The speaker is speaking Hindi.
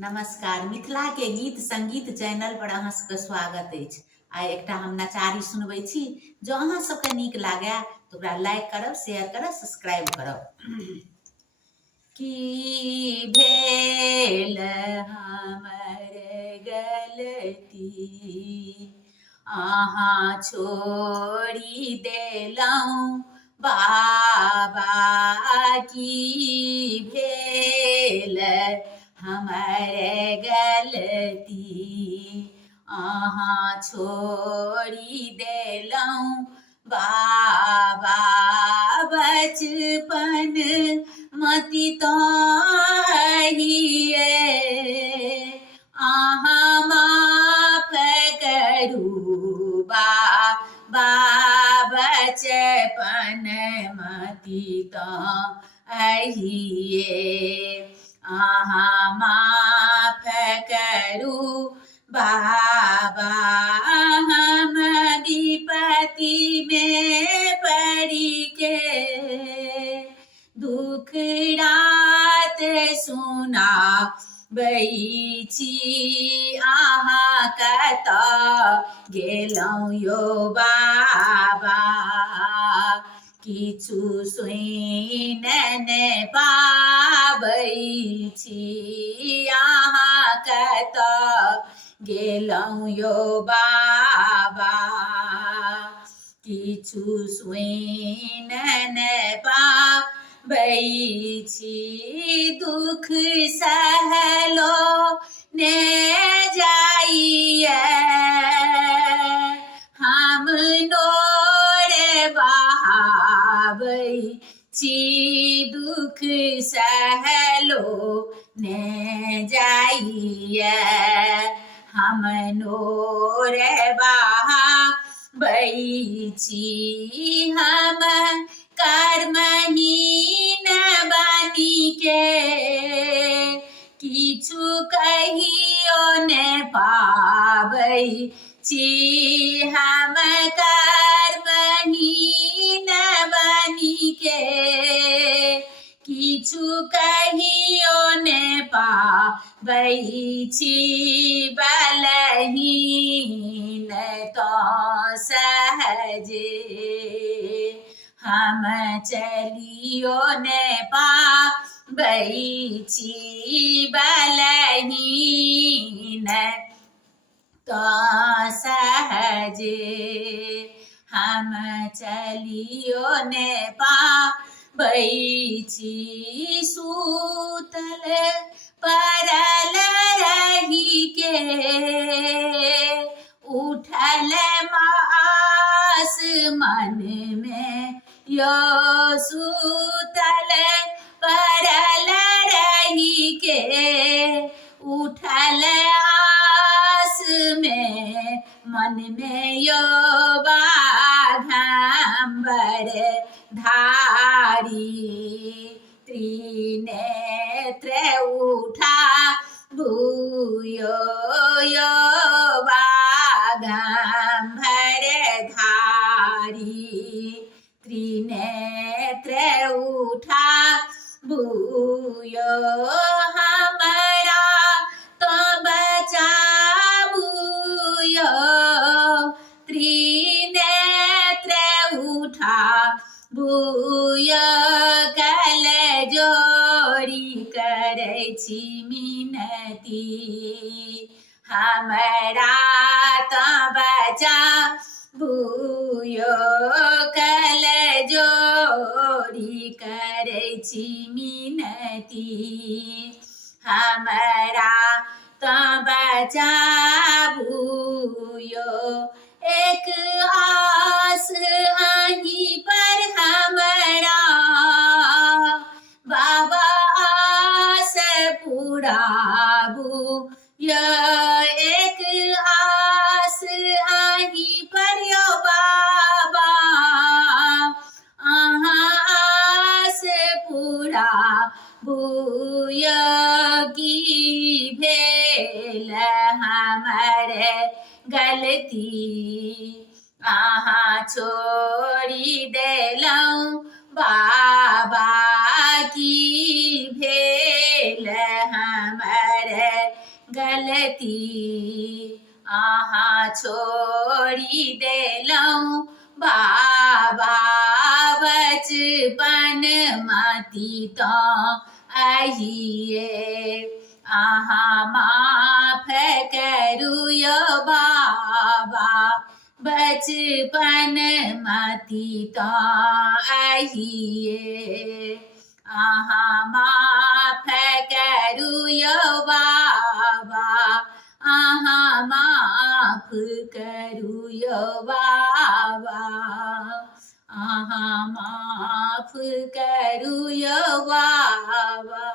नमस्कार। मिथिला के गीत संगीत चैनल पर अहाँ सबके स्वागत अछि। आइ एकटा हम नचारी सुनबै छी। जो अहाँ सबके नीक लागे तो ओकरा लाइक करब, शेयर करब, सब्सक्राइब करब। की भेल हमर गलती अहाँ छोड़ी देलहुँ बाबा, की भेल हमर गलती अहाँ छोड़ी देलहुँ बाबा। बचपन मति तहिए अहाँ माफ करू बाबा। बचपन मति तहिए अहाँ माफ करू बाबा। हम विपत्ति में पड़ी के दुख रात सुनाबै छी, अहाँ कतऽ गेलहुँ यौ बाबा। किछु सुनि नहि पाबै छी, अहाँ कतऽ गेलहुँ यौ बाबा। किछु सुनि नहि पाबै छी, दुख सहलो ने जाइए। हम नोर बहाबै छी, दुख सहलो ने जाइए। हम नोर बहाबै छी, हम कर्महीन बनि के किछु कहियो ने पाबै छी। हम कर्महीन बनि के किछु कहियो ने पाबै छी। बलहीन तऽ सहजे हम चलियो ने पाबै छी। बलहीन तऽ सहजे हम चलियो ने पाबै छी। सूतल पड़ल रही के उठल आस मन में यो। सूतल पड़ल रही के उठल आस में मन में यो। बाघंबर धारी त्रिनेत्र उठा भूयो यो। बाघंबर धारी त्रिनेत्र उठा भूयो। हमरा तो बचाबू यो। त्रिनेत्र उठा भूयो। कल जोड़ी करै छी मिनती, हमरा तो बचाबू यो। कल जोड़ी करै छी मिनती, हमरा तो बचाबू यो। एक आस अहीं पर हमरा बाबा, आस पुराबू यो। एक आस अहीं पर यो बाबा, अहाँ आस पुराबू यो। की भेल हमर गलती अहाँ छोड़ी देलहुँ बाबा। की भेल हमर गलती अहाँ छोड़ी देलहुँ बाबा बचपन मती तऽ आइए अहाँ माफ करू यौ बाबा बचपन मती तऽ आइए अहाँ माफ करू यौ बाबा अहाँ माफ करू यौ बाबा अहाँ माफ करू यौ बाबा।